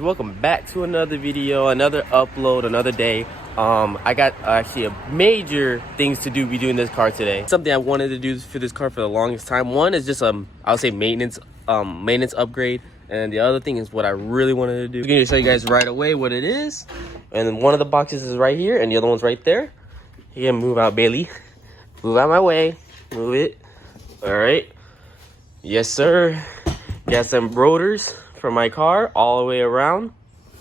Welcome back to another video, another upload, another day. I got actually a major things to be doing this car today. Something I wanted to do for this car for the longest time. One is just I would say maintenance upgrade, and the other thing is what I really wanted to do. I'm gonna show you guys right away what it is. And then one of the boxes is right here, and the other one's right there. You can move out, Bailey. Move out my way. Move it. All right. Yes, sir. Got some rotors for my car all the way around,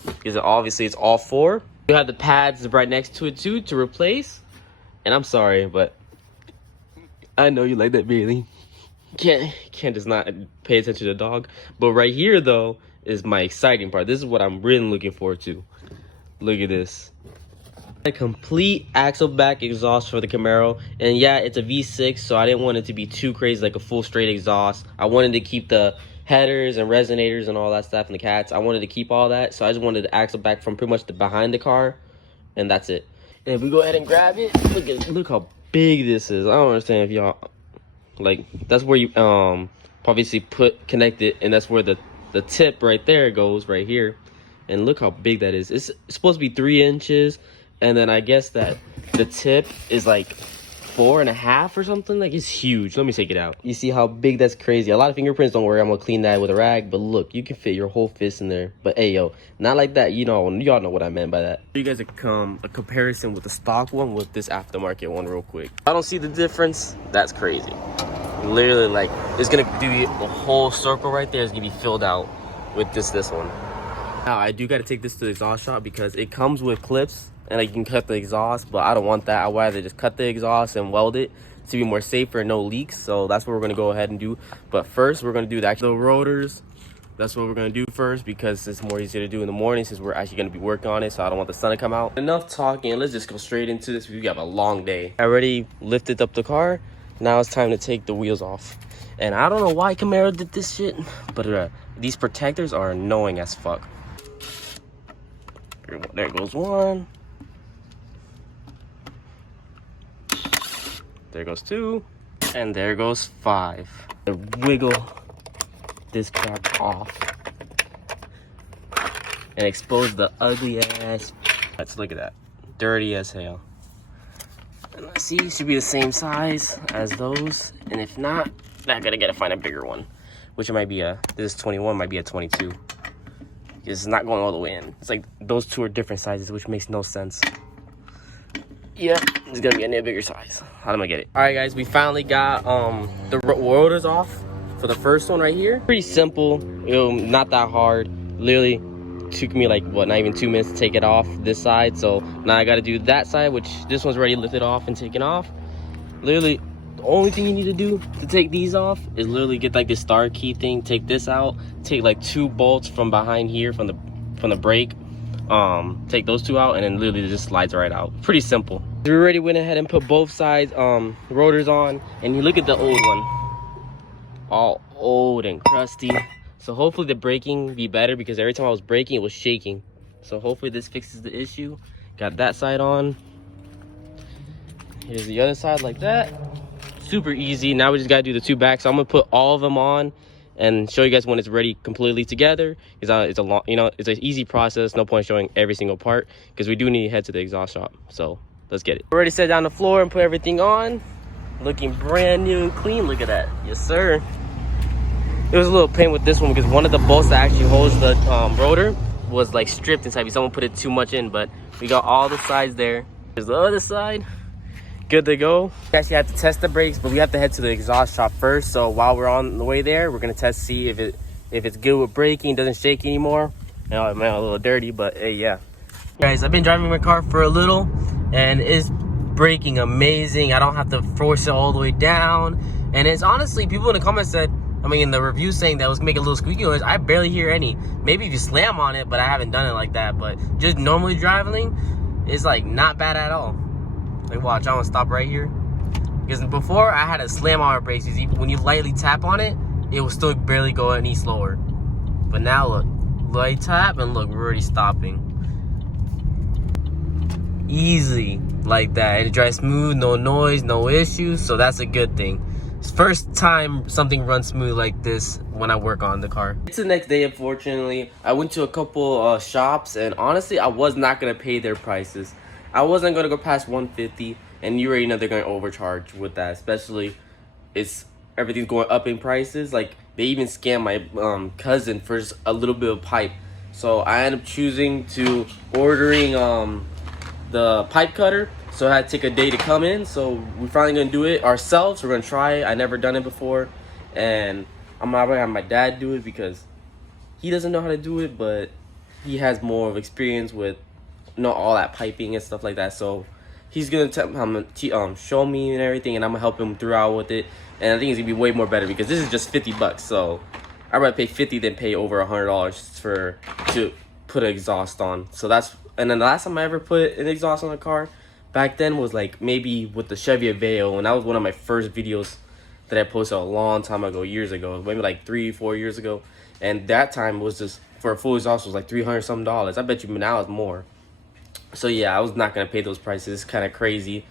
because obviously it's all four. You have the pads right next to it too to replace. And I'm sorry, but I know you like that, Bailey. Can't just not pay attention to the dog. But right here though is my exciting part. This is what I'm really looking forward to. Look at this. A complete axle back exhaust for the Camaro. And yeah, it's a V6, so I didn't want it to be too crazy like a full straight exhaust. I wanted to keep the headers and resonators and all that stuff and the cats. I wanted to keep all that, so I just wanted the axle back from pretty much the behind the car, and that's it. And if we go ahead and grab it, look how big this is. I don't understand if y'all like, that's where you obviously connect it, and that's where the tip right there goes right here. And look how big that is. It's supposed to be 3 inches, and then I guess that the tip is like 4.5 or something. Like, it's huge. Let me take it out. You see how big? That's crazy. A lot of fingerprints. Don't worry, I'm gonna clean that with a rag, but look, you can fit your whole fist in there. But hey, yo, not like that. You know, y'all know what I meant by that. You guys a comparison with the stock one with this aftermarket one real quick. I don't see the difference. That's crazy. Literally, like, it's gonna do the whole circle right there is gonna be filled out with this one. Now I do got to take this to the exhaust shop because it comes with clips and like, you can cut the exhaust, but I don't want that. I'd rather just cut the exhaust and weld it to be more safer and no leaks. So that's what we're gonna go ahead and do. But first, we're gonna do the rotors. That's what we're gonna do first, because it's more easier to do in the morning since we're actually gonna be working on it. So I don't want the sun to come out. Enough talking. Let's just go straight into this. We have a long day. I already lifted up the car. Now it's time to take the wheels off. And I don't know why Camaro did this shit, but these protectors are annoying as fuck. There goes one. There goes 2. And there goes 5. Wiggle this crap off and expose the ugly ass. Let's look at that. Dirty as hell. And let's see, it should be the same size as those. And if not, I gotta find a bigger one. Which might be this 21 might be a 22. It's not going all the way in. It's like those two are different sizes, which makes no sense. Yeah, it's gonna be a bigger size. How am I gonna get it? All right, guys, we finally got the rotors off for the first one right here. Pretty simple, not that hard. Literally took me like, what, not even 2 minutes to take it off this side. So now I gotta do that side, which this one's already lifted off and taken off. Literally, the only thing you need to do to take these off is literally get like this star key thing, take this out, take like 2 bolts from behind here from the brake, take those 2 out, and then literally just slides right out. Pretty simple. We already went ahead and put both sides rotors on, and you look at the old one, all old and crusty. So hopefully the braking be better, because every time I was braking it was shaking. So hopefully this fixes the issue. Got that side on. Here's the other side like that. Super easy. Now we just gotta do the 2 backs. So I'm gonna put all of them on and show you guys when it's ready completely together. It's a long, it's an easy process. No point showing every single part, because we do need to head to the exhaust shop. So let's get it. Already set down the floor and put everything on. Looking brand new and clean. Look at that. Yes, sir. It was a little pain with this one because one of the bolts that actually holds the rotor was like stripped inside. Someone put it too much in, but we got all the sides there. There's the other side. Good to go. We actually have to test the brakes, but we have to head to the exhaust shop first. So while we're on the way there, we're gonna test, see if it's good with braking, doesn't shake anymore. You know, it might be a little dirty, but hey, yeah. Guys, I've been driving my car for a little, and it's braking amazing. I don't have to force it all the way down. And it's honestly, people in the comments said, I mean, in the review saying that it was making a little squeaky noise. I barely hear any. Maybe if you slam on it, but I haven't done it like that. But just normally driving, it's like not bad at all. Like, watch, I'm gonna stop right here. Because before, I had to slam on my brakes. When you lightly tap on it, it will still barely go any slower. But now look, light tap, and look, we're already stopping. Easy, like that. It drives smooth, no noise, no issues, so that's a good thing. It's first time something runs smooth like this when I work on the car. It's the next day, unfortunately. I went to a couple shops, and honestly, I was not gonna pay their prices. I wasn't gonna go past 150, and you already know they're gonna overcharge with that, especially everything's going up in prices. Like, they even scammed my cousin for just a little bit of pipe. So I ended up choosing to ordering the pipe cutter. So I had to take a day to come in. So we're finally gonna do it ourselves. We're gonna try it. I never done it before, and I'm not gonna have my dad do it because he doesn't know how to do it, but he has more of experience with all that piping and stuff like that. So he's gonna show me and everything, and I'm gonna help him throughout with it. And I think it's gonna be way more better because this is just 50 bucks. So I'd rather pay 50 than pay over $100 to put an exhaust on. So and then the last time I ever put an exhaust on a car back then was like maybe with the Chevy Aveo, and that was one of my first videos that I posted a long time ago, years ago, maybe like 3-4 years ago. And that time was just, for a full exhaust, was like $300 something. I bet you now it's more. So yeah, I was not gonna pay those prices. It's kind of crazy.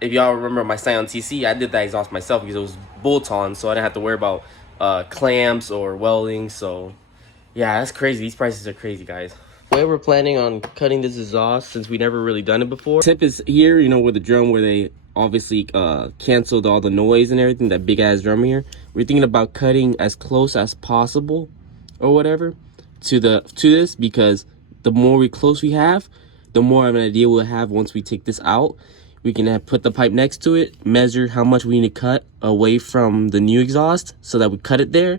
If y'all remember my Scion TC, I did that exhaust myself because it was bolt-on, so I didn't have to worry about clamps or welding. So yeah, that's crazy. These prices are crazy, guys. The way we're planning on cutting this exhaust, since we never really done it before, tip is here, you know, with the drum where they obviously canceled all the noise and everything, that big ass drum here. We're thinking about cutting as close as possible or whatever to this, because the more close we have, the more of an idea we'll have once we take this out. We can put the pipe next to it, measure how much we need to cut away from the new exhaust so that we cut it there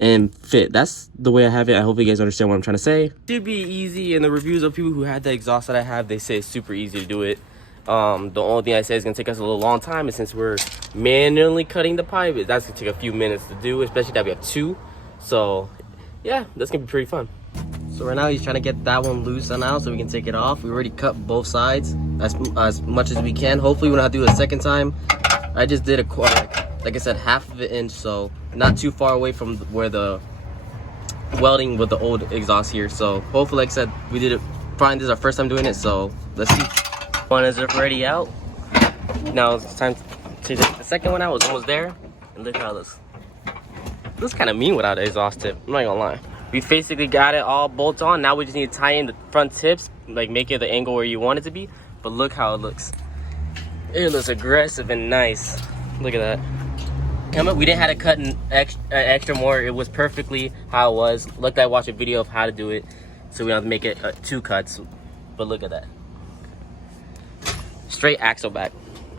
and fit. That's the way I have it. I hope you guys understand what I'm trying to say. It should be easy, and the reviews of people who had the exhaust that I have, they say it's super easy to do it. The only thing I say is gonna take us a little long time, and since we're manually cutting the pipe, that's gonna take a few minutes to do, especially that we have two. So yeah, that's gonna be pretty fun. So right now he's trying to get that one loose now so we can take it off. We already cut both sides as much as we can. Hopefully we don't have to do it a second time. I just did like I said, half of an inch, so not too far away from where the welding with the old exhaust here. So hopefully, like I said, we did it fine. This is our first time doing it, so let's see. One is already out. Now it's time to take the second one out. It's almost there, and look how this looks kind of mean without an exhaust tip. I'm not gonna lie. We basically got it all bolt on. Now we just need to tie in the front tips, like make it the angle where you want it to be. But look how it looks. It looks aggressive and nice. Look at that. We didn't have to cut an extra more. It was perfectly how it was. Look, I watched a video of how to do it, so we don't have to make it 2 cuts. But look at that. Straight axle back.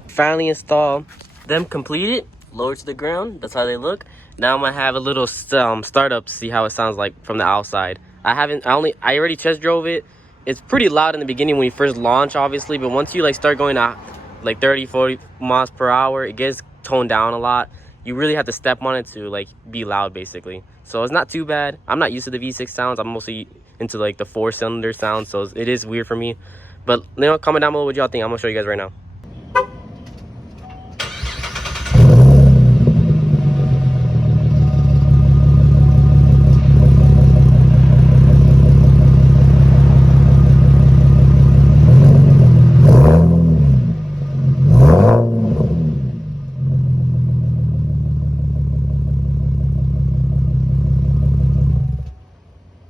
Finally installed them, completed, lowered to the ground. That's how they look. Now I'm gonna have a little startup to see how it sounds like from the outside. I already test drove it. It's pretty loud in the beginning when you first launch, obviously, but once you like start going at like 30-40 miles per hour, it gets toned down a lot. You really have to step on it to like be loud, basically. So it's not too bad. I'm not used to the V6 sounds. I'm mostly into like the 4-cylinder sound, so it is weird for me. But you know, comment down below what y'all think. I'm gonna show you guys right now.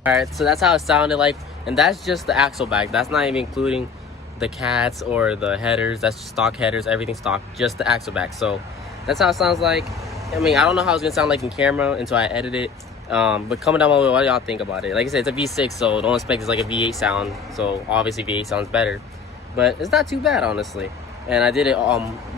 All right, so that's how it sounded like, and that's just the axle back. That's not even including the cats or the headers. That's just stock headers, everything stock, just the axle back. So that's how it sounds like. I mean, I don't know how it's gonna sound like in camera until I edit it. But comment down below what y'all think about it. Like I said, it's a V6, so don't expect it's like a V8 sound. So obviously V8 sounds better, but it's not too bad, honestly. And I did it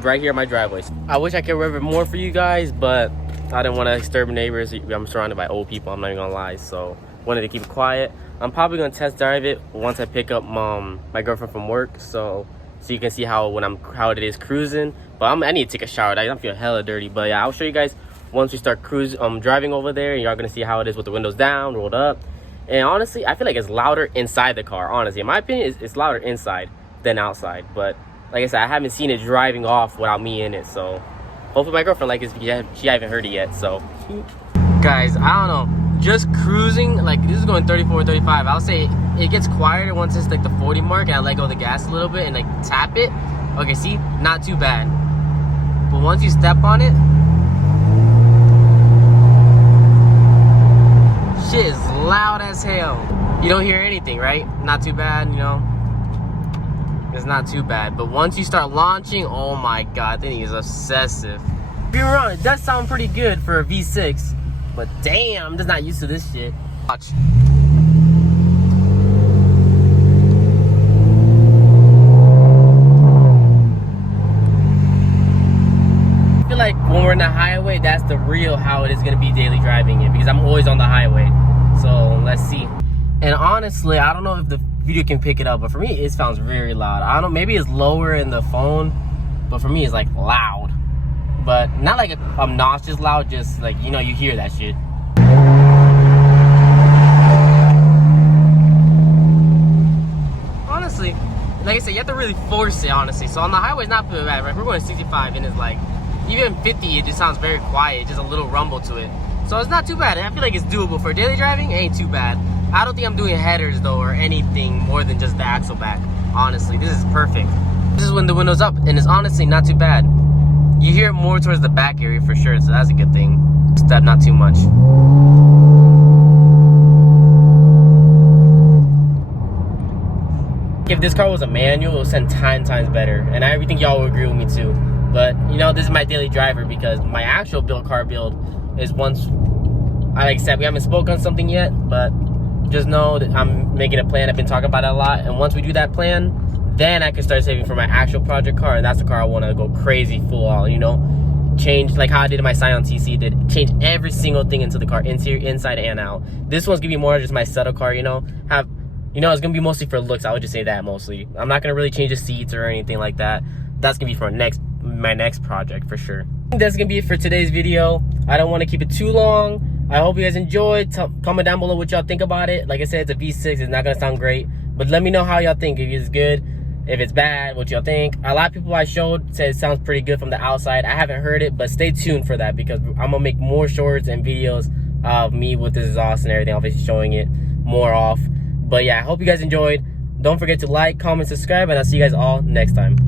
right here in my driveway. I wish I could rev it more for you guys, but I didn't want to disturb neighbors. I'm surrounded by old people, I'm not even gonna lie, so wanted to keep it quiet. I'm probably gonna test drive it once I pick up my girlfriend from work, so you can see how it is cruising. But I need to take a shower. I'm feeling hella dirty. But yeah, I'll show you guys once we start driving over there, and y'all gonna see how it is with the windows down, rolled up. And honestly, I feel like it's louder inside the car. Honestly, in my opinion, it's louder inside than outside. But like I said, I haven't seen it driving off without me in it, so hopefully my girlfriend likes it. She hasn't heard it yet. So guys, I don't know, just cruising, like this is going 34, 35. I'll say it gets quieter once it's like the 40 mark and I let go of the gas a little bit and like tap it. Okay, see, not too bad. But once you step on it, Shit is loud as hell. You don't hear anything, right? Not too bad, you know? It's not too bad. But once you start launching, oh my god, that thing is obsessive. Don't get me wrong, it does sound pretty good for a V6, but damn, I'm just not used to this shit. Watch. I feel like when we're in the highway, that's the real how it is gonna be daily driving it, because I'm always on the highway. So let's see. And honestly, I don't know if the video can pick it up, but for me, it sounds very loud. I don't know, maybe it's lower in the phone, but for me, it's like loud. But not like obnoxious loud, just like, you know, you hear that shit. Honestly, like I said, you have to really force it, honestly. So on the highway, it's not too bad, right? We're going 65 and it's like, even 50, it just sounds very quiet, just a little rumble to it. So it's not too bad. I feel like it's doable. For daily driving, it ain't too bad. I don't think I'm doing headers though, or anything more than just the axle back. Honestly, this is perfect. This is when the window's up, and it's honestly not too bad. You hear it more towards the back area for sure, so that's a good thing. Step not too much. If this car was a manual, it would send 10 times better, and I think y'all would agree with me too. But you know, this is my daily driver, because my actual car build is once, like I said, we haven't spoken on something yet, but just know that I'm making a plan. I've been talking about it a lot, and once we do that plan, then I can start saving for my actual project car, and that's the car I want to go crazy full on, you know, change like how I did in my Scion TC, did change every single thing into the car, interior, inside and out. This one's gonna be more just my setup car, you know, it's gonna be mostly for looks. I would just say that mostly. I'm not gonna really change the seats or anything like that. That's gonna be for my next project for sure. That's gonna be it for today's video. I don't want to keep it too long. I hope you guys enjoyed. Comment down below what y'all think about it. Like I said, it's a V6. It's not gonna sound great, but let me know how y'all think. If it's good, if it's bad, what y'all think. A lot of people I showed said it sounds pretty good from the outside. I haven't heard it, but stay tuned for that, because I'm gonna make more shorts and videos of me with this exhaust and everything, obviously showing it more off. But yeah, I hope you guys enjoyed. Don't forget to like, comment, subscribe, and I'll see you guys all next time.